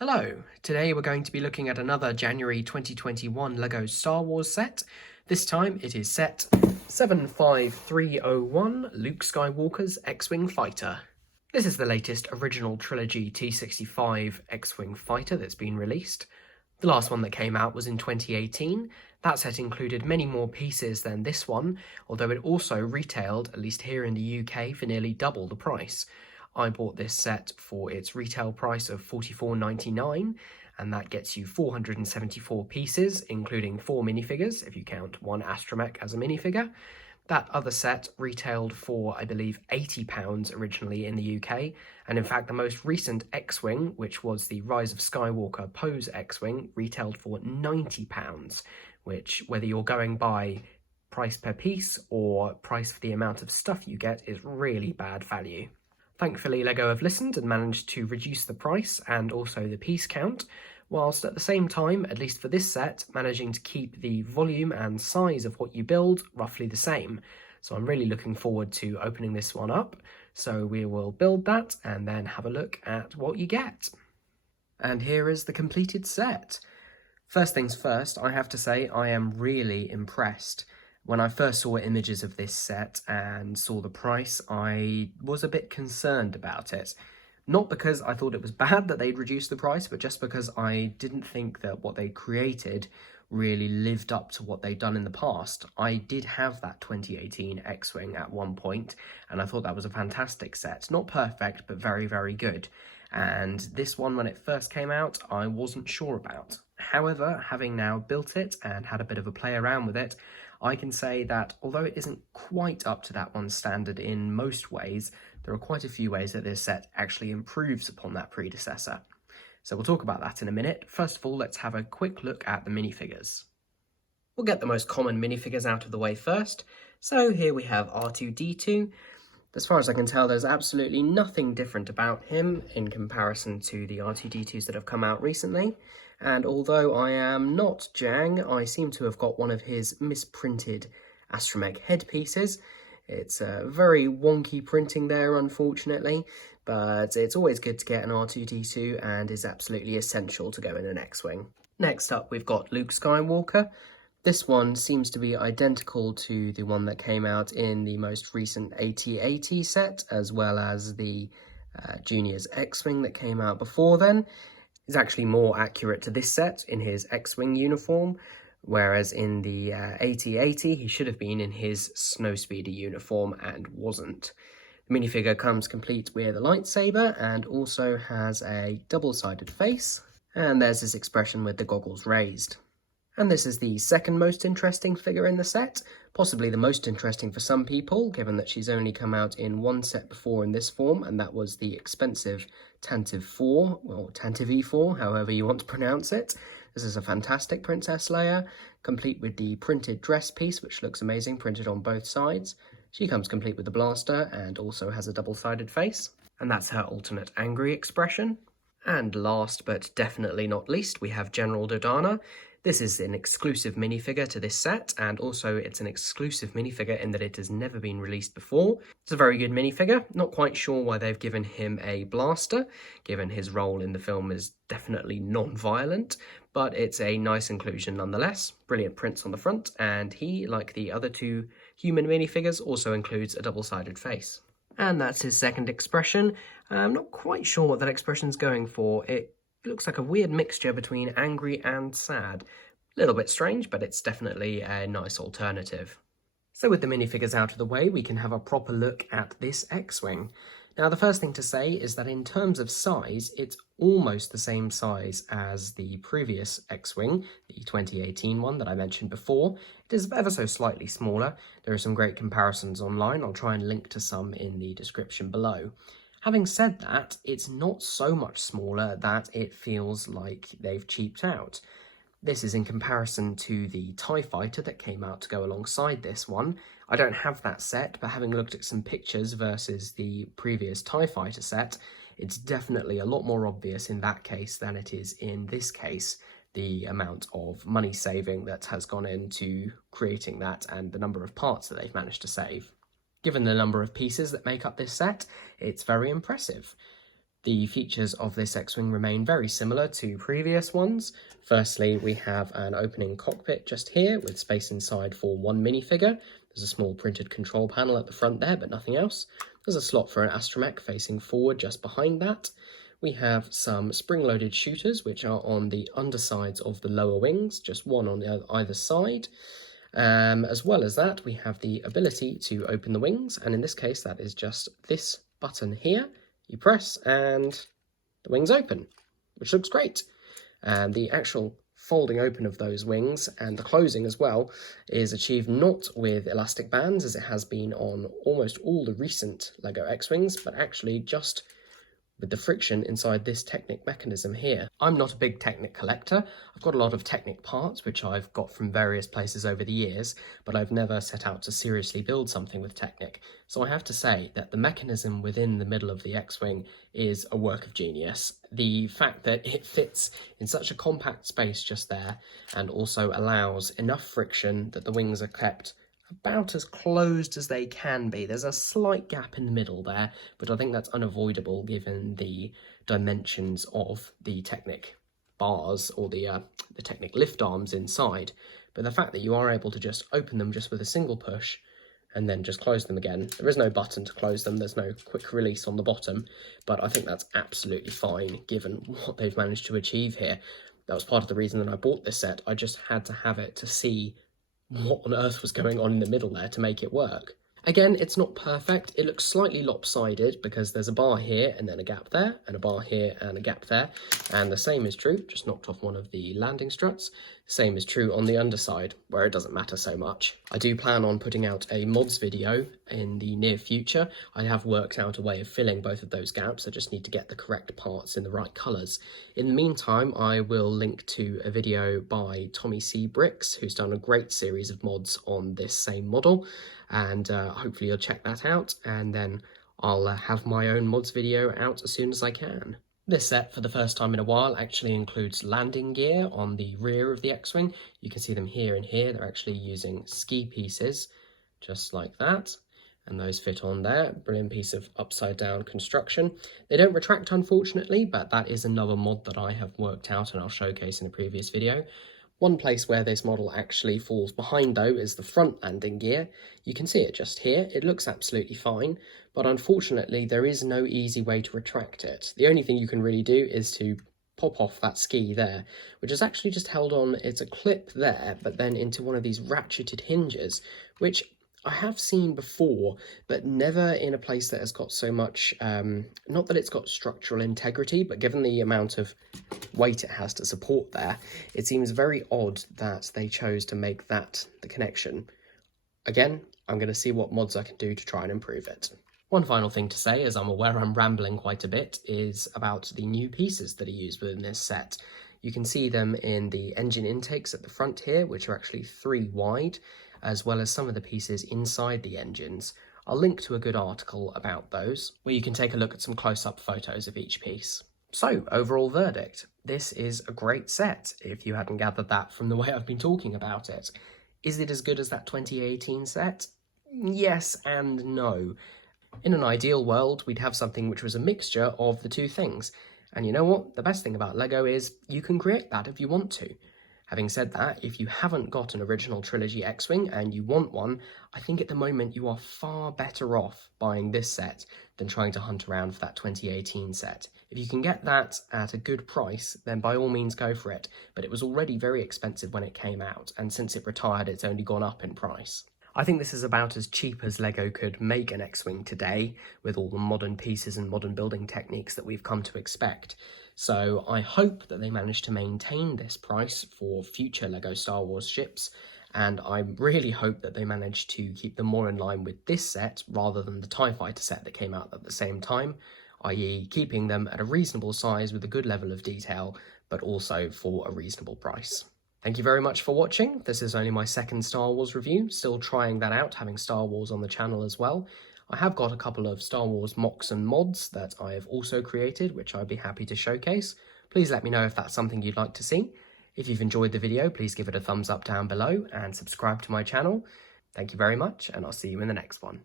Hello, today we're going to be looking at another January 2021 LEGO Star Wars set. This time it is set 75301, Luke Skywalker's X-Wing Fighter. This is the latest original trilogy T-65 X-Wing fighter that's been released. The last one that came out was in 2018. That set included many more pieces than this one, although it also retailed, at least here in the UK, for nearly double the price. I bought this set for its retail price of $44.99, and that gets you 474 pieces, including 4 minifigures, if you count one astromech as a minifigure. That other set retailed for, I believe, £80 originally in the UK, and in fact the most recent X-Wing, which was the Rise of Skywalker Pose X-Wing, retailed for £90, which, whether you're going by price per piece or price for the amount of stuff you get, is really bad value. Thankfully, LEGO have listened and managed to reduce the price and also the piece count, whilst at the same time, at least for this set, managing to keep the volume and size of what you build roughly the same. So I'm really looking forward to opening this one up. So we will build that and then have a look at what you get. And here is the completed set. First things first, I have to say I am really impressed. When I first saw images of this set and saw the price, I was a bit concerned about it. Not because I thought it was bad that they'd reduced the price, but just because I didn't think that what they created really lived up to what they'd done in the past. I did have that 2018 X-Wing at one point, and I thought that was a fantastic set. Not perfect, but very, very good. And this one, when it first came out, I wasn't sure about. However, having now built it and had a bit of a play around with it, I can say that although it isn't quite up to that one's standard in most ways, there are quite a few ways that this set actually improves upon that predecessor. So we'll talk about that in a minute. First of all, let's have a quick look at the minifigures. We'll get the most common minifigures out of the way first. So here we have R2-D2. As far as I can tell, there's absolutely nothing different about him in comparison to the R2-D2s that have come out recently. And although I am not Jang, I seem to have got one of his misprinted astromech headpieces. It's a very wonky printing there, unfortunately, but it's always good to get an R2-D2 and is absolutely essential to go in an X-Wing. Next up, we've got Luke Skywalker. This one seems to be identical to the one that came out in the most recent AT-AT set, as well as the Junior's X-Wing that came out before then. Is actually more accurate to this set in his X-Wing uniform, whereas in the AT-AT he should have been in his Snowspeeder uniform and wasn't. The minifigure comes complete with a lightsaber and also has a double-sided face, and there's his expression with the goggles raised. And this is the second most interesting figure in the set, possibly the most interesting for some people, given that she's only come out in one set before in this form, and that was the expensive Tantive 4, or Tantive E4, however you want to pronounce it. This is a fantastic Princess Leia, complete with the printed dress piece, which looks amazing, printed on both sides. She comes complete with the blaster, and also has a double-sided face, and that's her alternate angry expression. And last, but definitely not least, we have General Dodonna. This is an exclusive minifigure to this set, and also it's an exclusive minifigure in that it has never been released before. It's a very good minifigure. Not quite sure why they've given him a blaster, given his role in the film is definitely non-violent, but it's a nice inclusion nonetheless. Brilliant prints on the front, and he, like the other two human minifigures, also includes a double-sided face. And that's his second expression. I'm not quite sure what that expression's going for. It looks like a weird mixture between angry and sad. A little bit strange, but it's definitely a nice alternative. So with the minifigures out of the way, we can have a proper look at this X-Wing. Now, the first thing to say is that in terms of size, it's almost the same size as the previous X-Wing, the 2018 one that I mentioned before. It is ever so slightly smaller. There are some great comparisons online. I'll try and link to some in the description below. Having said that, it's not so much smaller that it feels like they've cheaped out. This is in comparison to the TIE Fighter that came out to go alongside this one. I don't have that set, but having looked at some pictures versus the previous TIE Fighter set, it's definitely a lot more obvious in that case than it is in this case, the amount of money saving that has gone into creating that and the number of parts that they've managed to save. Given the number of pieces that make up this set, it's very impressive. The features of this X-Wing remain very similar to previous ones. Firstly, we have an opening cockpit just here with space inside for one minifigure. There's a small printed control panel at the front there, but nothing else. There's a slot for an astromech facing forward just behind that. We have some spring-loaded shooters, which are on the undersides of the lower wings, just one on either side. As well as that, we have the ability to open the wings, and in this case, that is just this button here. You press and the wings open, which looks great. And the actual folding open of those wings and the closing as well is achieved not with elastic bands as it has been on almost all the recent LEGO X-Wings, but actually just with the friction inside this Technic mechanism here. I'm not a big Technic collector. I've got a lot of Technic parts which I've got from various places over the years, but I've never set out to seriously build something with Technic. So I have to say that the mechanism within the middle of the X-Wing is a work of genius. The fact that it fits in such a compact space just there and also allows enough friction that the wings are kept about as closed as they can be. There's a slight gap in the middle there, but I think that's unavoidable given the dimensions of the Technic bars or the Technic lift arms inside. But the fact that you are able to just open them just with a single push and then just close them again. There is no button to close them, there's no quick release on the bottom, but I think that's absolutely fine given what they've managed to achieve here. That was part of the reason that I bought this set. I just had to have it to see what on earth was going on in the middle there to make it work. Again, it's not perfect. It looks slightly lopsided because there's a bar here and then a gap there, and a bar here and a gap there. And the same is true, just knocked off one of the landing struts. The same is true on the underside, where it doesn't matter so much. I do plan on putting out a mods video in the near future. I have worked out a way of filling both of those gaps. I just need to get the correct parts in the right colours. In the meantime, I will link to a video by TommyCBricks, who's done a great series of mods on this same model. And hopefully you'll check that out, and then I'll have my own mods video out as soon as I can. This set, for the first time in a while, actually includes landing gear on the rear of the X-Wing. You can see them here and here. They're actually using ski pieces, just like that, and those fit on there. Brilliant piece of upside down construction. They don't retract, unfortunately, but that is another mod that I have worked out and I'll showcase in a previous video. One place where this model actually falls behind, though, is the front landing gear. You can see it just here. It looks absolutely fine, but unfortunately there is no easy way to retract it. The only thing you can really do is to pop off that ski there, which is actually just held on. It's a clip there, but then into one of these ratcheted hinges, which I have seen before, but never in a place that has got so much, not that it's got structural integrity, but given the amount of weight it has to support there, it seems very odd that they chose to make that the connection. Again, I'm going to see what mods I can do to try and improve it. One final thing to say, as I'm aware I'm rambling quite a bit, is about the new pieces that are used within this set. You can see them in the engine intakes at the front here, which are actually 3 wide, as well as some of the pieces inside the engines. I'll link to a good article about those, where you can take a look at some close-up photos of each piece. So, overall verdict, this is a great set, if you hadn't gathered that from the way I've been talking about it. Is it as good as that 2018 set? Yes and no. In an ideal world, we'd have something which was a mixture of the two things. And you know what? The best thing about LEGO is you can create that if you want to. Having said that, if you haven't got an original trilogy X-Wing and you want one, I think at the moment you are far better off buying this set than trying to hunt around for that 2018 set. If you can get that at a good price, then by all means go for it. But it was already very expensive when it came out, and since it retired, it's only gone up in price. I think this is about as cheap as LEGO could make an X-Wing today, with all the modern pieces and modern building techniques that we've come to expect. So I hope that they manage to maintain this price for future LEGO Star Wars ships, and I really hope that they manage to keep them more in line with this set rather than the TIE Fighter set that came out at the same time, i.e. keeping them at a reasonable size with a good level of detail, but also for a reasonable price. Thank you very much for watching. This is only my second Star Wars review, still trying that out, having Star Wars on the channel as well. I have got a couple of Star Wars mocks and mods that I have also created, which I'd be happy to showcase. Please let me know if that's something you'd like to see. If you've enjoyed the video, please give it a thumbs up down below and subscribe to my channel. Thank you very much, and I'll see you in the next one.